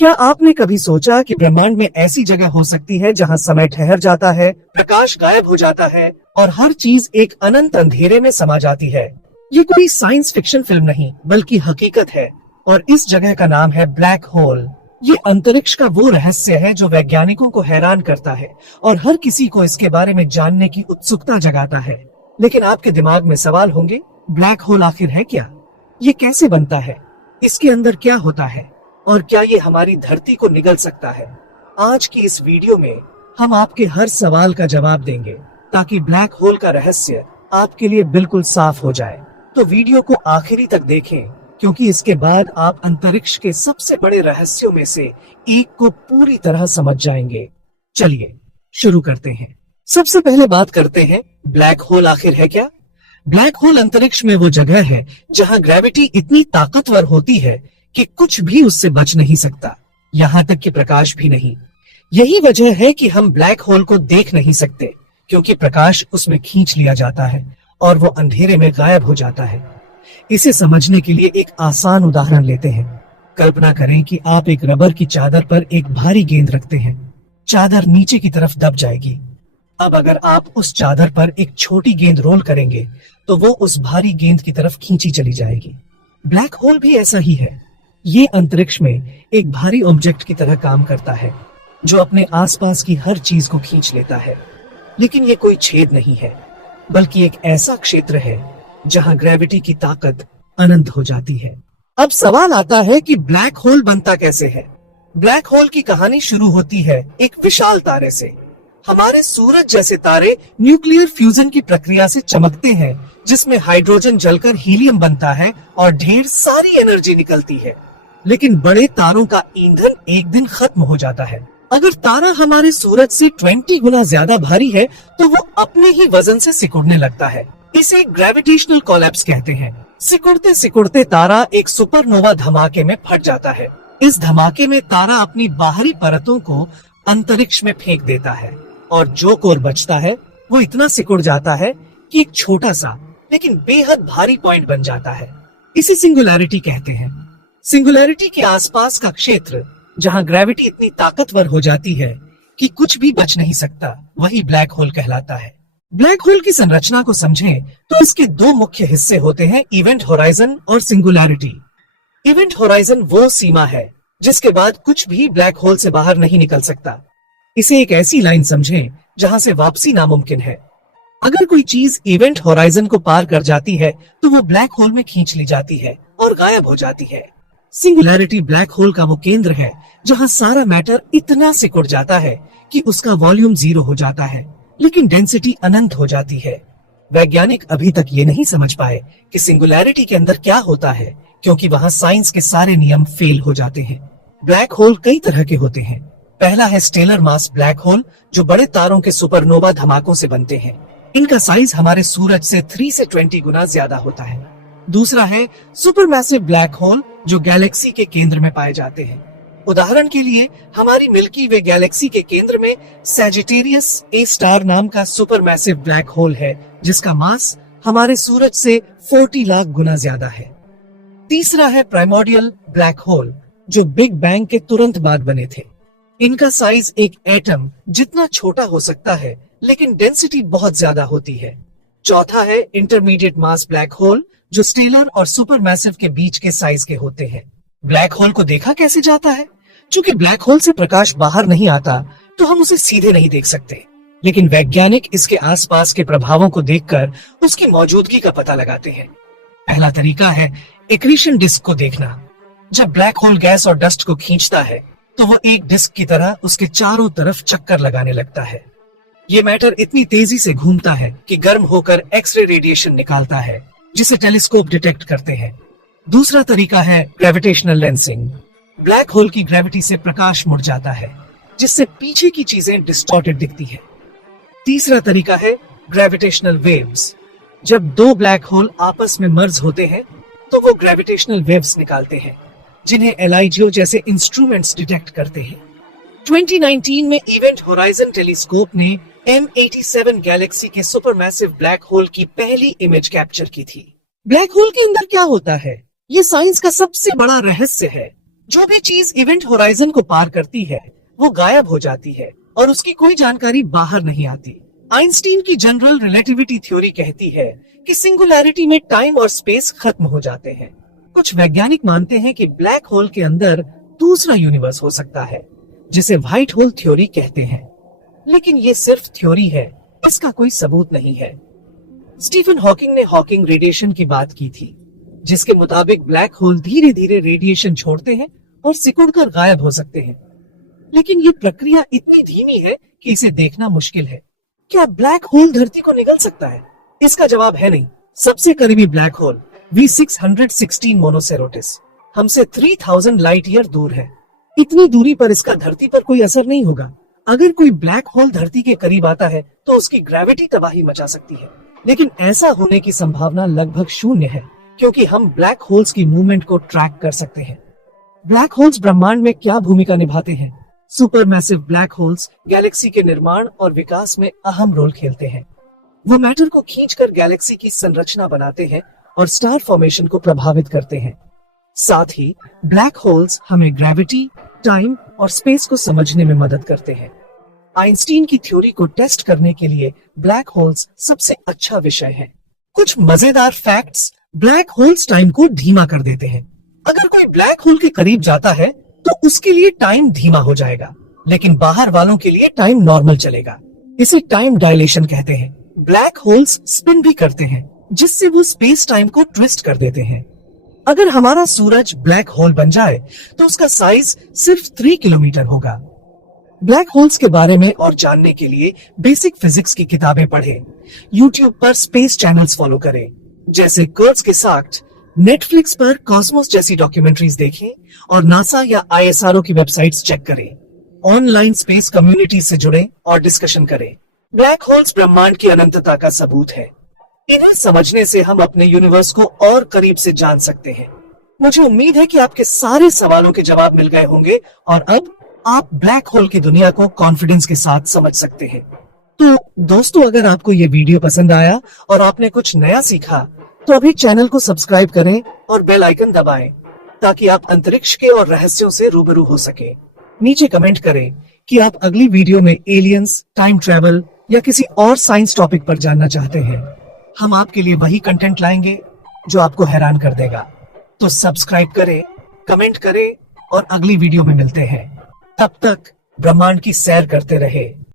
क्या आपने कभी सोचा कि ब्रह्मांड में ऐसी जगह हो सकती है जहां समय ठहर जाता है, प्रकाश गायब हो जाता है और हर चीज एक अनंत अंधेरे में समा जाती है। ये कोई साइंस फिक्शन फिल्म नहीं बल्कि हकीकत है और इस जगह का नाम है ब्लैक होल। ये अंतरिक्ष का वो रहस्य है जो वैज्ञानिकों को हैरान करता है और हर किसी को इसके बारे में जानने की उत्सुकता जगाता है। लेकिन आपके दिमाग में सवाल होंगे, ब्लैक होल आखिर है क्या? ये कैसे बनता है? इसके अंदर क्या होता है? और क्या ये हमारी धरती को निगल सकता है? आज की इस वीडियो में हम आपके हर सवाल का जवाब देंगे ताकि ब्लैक होल का रहस्य आपके लिए बिल्कुल साफ हो जाए। तो वीडियो को आखिरी तक देखें क्योंकि इसके बाद आप अंतरिक्ष के सबसे बड़े रहस्यों में से एक को पूरी तरह समझ जाएंगे। चलिए शुरू करते हैं। सबसे पहले बात करते हैं, ब्लैक होल आखिर है क्या? ब्लैक होल अंतरिक्ष में वो जगह है जहां ग्रेविटी इतनी ताकतवर होती है कि कुछ भी उससे बच नहीं सकता, यहाँ तक कि प्रकाश भी नहीं। यही वजह है कि हम ब्लैक होल को देख नहीं सकते क्योंकि प्रकाश उसमें खींच लिया जाता है और वो अंधेरे में गायब हो जाता है। इसे समझने के लिए एक आसान उदाहरण लेते हैं। कल्पना करें कि आप एक रबर की चादर पर एक भारी गेंद रखते हैं। चादर नीचे की तरफ दब जाएगी। अब अगर आप उस चादर पर एक छोटी गेंद रोल करेंगे तो वो उस भारी गेंद की तरफ खींची चली जाएगी। ब्लैक होल भी ऐसा ही है। ये अंतरिक्ष में एक भारी ऑब्जेक्ट की तरह काम करता है जो अपने आसपास की हर चीज को खींच लेता है। लेकिन ये कोई छेद नहीं है बल्कि एक ऐसा क्षेत्र है जहां ग्रेविटी की ताकत अनंत हो जाती है। अब सवाल आता है कि ब्लैक होल बनता कैसे है? ब्लैक होल की कहानी शुरू होती है एक विशाल तारे से। हमारे सूरज जैसे तारे न्यूक्लियर फ्यूजन की प्रक्रिया से चमकते हैं जिसमें हाइड्रोजन जलकर हीलियम बनता है और ढेर सारी एनर्जी निकलती है। लेकिन बड़े तारों का ईंधन एक दिन खत्म हो जाता है। अगर तारा हमारे सूरज से 20 गुना ज्यादा भारी है तो वो अपने ही वजन से सिकुड़ने लगता है। इसे ग्रेविटेशनल कोलैप्स कहते हैं। सिकुड़ते सिकुड़ते तारा एक सुपरनोवा धमाके में फट जाता है। इस धमाके में तारा अपनी बाहरी परतों को अंतरिक्ष में फेंक देता है और जो कोर बचता है वो इतना सिकुड़ जाता है कि एक छोटा सा लेकिन बेहद भारी पॉइंट बन जाता है। इसे सिंगुलैरिटी कहते हैं। सिंगुलैरिटी के आसपास का क्षेत्र जहां ग्रेविटी इतनी ताकतवर हो जाती है कि कुछ भी बच नहीं सकता, वही ब्लैक होल कहलाता है। ब्लैक होल की संरचना को समझें तो इसके दो मुख्य हिस्से होते हैं, इवेंट होराइजन और सिंगुलैरिटी। इवेंट होराइजन वो सीमा है जिसके बाद कुछ भी ब्लैक होल से बाहर नहीं निकल सकता। इसे एक ऐसी लाइन समझें जहां से वापसी नामुमकिन है। अगर कोई चीज इवेंट होराइजन को पार कर जाती है तो वो ब्लैक होल में खींच ली जाती है और गायब हो जाती है। सिंगुलैरिटी ब्लैक होल का वो केंद्र है जहां सारा मैटर इतना सिकुड़ जाता है कि उसका वॉल्यूम 0 हो जाता है लेकिन डेंसिटी अनंत हो जाती है। वैज्ञानिक अभी तक ये नहीं समझ पाए कि सिंगुलैरिटी के अंदर क्या होता है क्योंकि वहां साइंस के सारे नियम फेल हो जाते हैं। ब्लैक होल कई तरह के होते हैं। पहला है स्टेलर मास ब्लैक होल जो बड़े तारों के सुपरनोवा धमाकों से बनते हैं। इनका साइज हमारे सूरज से 3 से 20 गुना ज्यादा होता है। दूसरा है सुपरमैसिव ब्लैक होल जो गैलेक्सी के केंद्र में पाए जाते हैं। उदाहरण के लिए हमारी मिल्की वे गैलेक्सी के केंद्र में सैजिटेरियस ए स्टार नाम का सुपरमैसिव ब्लैक होल है जिसका मास हमारे सूरज से 40 लाख गुना ज्यादा है। तीसरा है प्राइमोर्डियल ब्लैक होल जो बिग बैंग के तुरंत बाद बने थे। इनका साइज एक एटम जितना छोटा हो सकता है लेकिन डेंसिटी बहुत ज्यादा होती है। चौथा है इंटरमीडिएट मास ब्लैक होल जो स्टेलर और सुपरमैसिव के बीच के साइज के होते हैं। ब्लैक होल को देखा कैसे जाता है? चूंकि ब्लैक होल से प्रकाश बाहर नहीं आता तो हम उसे सीधे नहीं देख सकते, लेकिन वैज्ञानिक इसके आसपास के प्रभावों को देखकर उसकी मौजूदगी का पता लगाते हैं। पहला तरीका है एक्रीशन डिस्क को देखना। जब ब्लैक होल गैस और डस्ट को खींचता है तो वो एक डिस्क की तरह उसके चारों तरफ चक्कर लगाने लगता है। ये मैटर इतनी तेजी से घूमता है कि गर्म होकर एक्सरे रेडिएशन निकालता है जिसे टेलीस्कोप डिटेक्ट करते हैं। दूसरा तरीका है ग्रेविटेशनल लेंसिंग। ब्लैक होल की ग्रेविटी से प्रकाश मुड़ जाता है जिससे पीछे की चीजें डिस्टॉर्टेड दिखती हैं। तीसरा तरीका है ग्रेविटेशनल वेव्स। जब दो ब्लैक होल आपस में मर्ज होते हैं तो वो ग्रेविटेशनल वेव्स निकालते हैं जिन्हें एलआईजीओ जैसे इंस्ट्रूमेंट्स डिटेक्ट करते हैं। 2019 में इवेंट होराइजन टेलीस्कोप ने M87 गैलेक्सी के सुपरमैसिव ब्लैक होल की पहली इमेज कैप्चर की थी। ब्लैक होल के अंदर क्या होता है? ये साइंस का सबसे बड़ा रहस्य है। जो भी चीज इवेंट होराइजन को पार करती है वो गायब हो जाती है और उसकी कोई जानकारी बाहर नहीं आती। आइंस्टीन की जनरल रिलेटिविटी थ्योरी कहती है कि सिंगुलैरिटी में टाइम और स्पेस खत्म हो जाते हैं। कुछ वैज्ञानिक मानते हैं कि ब्लैक होल के अंदर दूसरा यूनिवर्स हो सकता है, जिसे व्हाइट होल थ्योरी कहते हैं। लेकिन ये सिर्फ थ्योरी है, इसका कोई सबूत नहीं है। स्टीफन हॉकिंग ने हॉकिंग रेडिएशन की बात की थी, जिसके मुताबिक ब्लैक होल धीरे धीरे रेडिएशन छोड़ते हैं और सिकुड़कर गायब हो सकते हैं। लेकिन ये प्रक्रिया इतनी धीमी है कि इसे देखना मुश्किल है। क्या ब्लैक होल धरती को निगल सकता है? इसका जवाब है नहीं। सबसे करीबी ब्लैक होल V616 मोनोसेरोटिस हमसे 3000 लाइट ईयर दूर है। इतनी दूरी पर इसका धरती पर कोई असर नहीं होगा। अगर कोई ब्लैक होल धरती के करीब आता है तो उसकी ग्रेविटी तबाही मचा सकती है, लेकिन ऐसा होने की संभावना लगभग शून्य है, क्योंकि हम ब्लैक होल्स की मूवमेंट को ट्रैक कर सकते हैं। ब्लैक होल्स ब्रह्मांड में क्या भूमिका निभाते हैं? सुपरमैसिव ब्लैक होल्स गैलेक्सी के निर्माण और विकास में अहम रोल खेलते हैं। वो मैटर को खींचकर गैलेक्सी की संरचना बनाते हैं और स्टार फॉर्मेशन को प्रभावित करते हैं। साथ ही ब्लैक होल्स हमें ग्रेविटी, टाइम और स्पेस को समझने में मदद करते हैं। आइंस्टीन की थ्योरी को टेस्ट करने के लिए ब्लैक होल्स सबसे अच्छा विषय है। कुछ मजेदार फैक्ट्स ब्लैक होल्स टाइम को धीमा कर देते हैं। अगर कोई ब्लैक होल के करीब जाता है तो उसके लिए टाइम धीमा हो जाएगा, लेकिन बाहर वालों के लिए टाइम नॉर्मल चलेगा। इसे टाइम डायलेशन कहते हैं। ब्लैक होल्स स्पिन भी करते हैं, जिससे वो स्पेस टाइम को ट्विस्ट कर देते हैं। अगर हमारा सूरज ब्लैक होल बन जाए तो उसका साइज सिर्फ 3 किलोमीटर होगा। ब्लैक होल्स के बारे में और जानने के लिए बेसिक फिजिक्स की किताबें पढ़ें। यूट्यूब पर स्पेस चैनल्स फॉलो करें, जैसे कर्ट्स के साथ। नेटफ्लिक्स पर कॉस्मोस जैसी डॉक्यूमेंट्रीज देखें और नासा या ISRO की वेबसाइट्स चेक करें। ऑनलाइन स्पेस कम्युनिटी से जुड़ें और डिस्कशन करें। ब्लैक होल्स ब्रह्मांड की अनंतता का सबूत है। इन्हें समझने से हम अपने यूनिवर्स को और करीब से जान सकते हैं। मुझे उम्मीद है कि आपके सारे सवालों के जवाब मिल गए होंगे और अब आप ब्लैक होल की दुनिया को कॉन्फिडेंस के साथ समझ सकते हैं। तो दोस्तों, अगर आपको ये वीडियो पसंद आया और आपने कुछ नया सीखा तो अभी चैनल को सब्सक्राइब करें और बेल आइकन दबाएं, ताकि आप अंतरिक्ष के और रहस्यों से रूबरू हो सके। नीचे कमेंट करें कि आप अगली वीडियो में एलियंस, टाइम ट्रैवल या किसी और साइंस टॉपिक पर जानना चाहते हैं। हम आपके लिए वही कंटेंट लाएंगे जो आपको हैरान कर देगा। तो सब्सक्राइब करें, कमेंट करें और अगली वीडियो में मिलते हैं। तब तक ब्रह्मांड की सैर करते रहे।